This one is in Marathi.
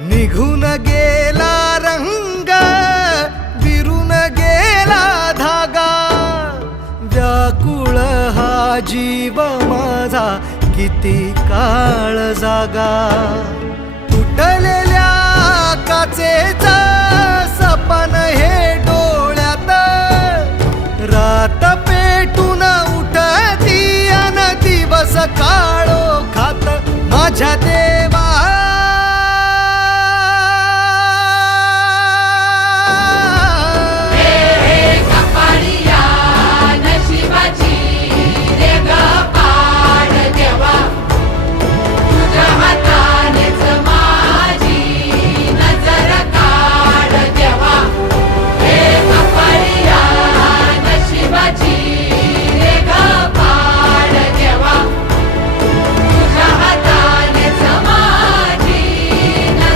निघून गेला रंग, विरून गेला धागा, व्याकुळ हा जीव माझा किती काळ जागा.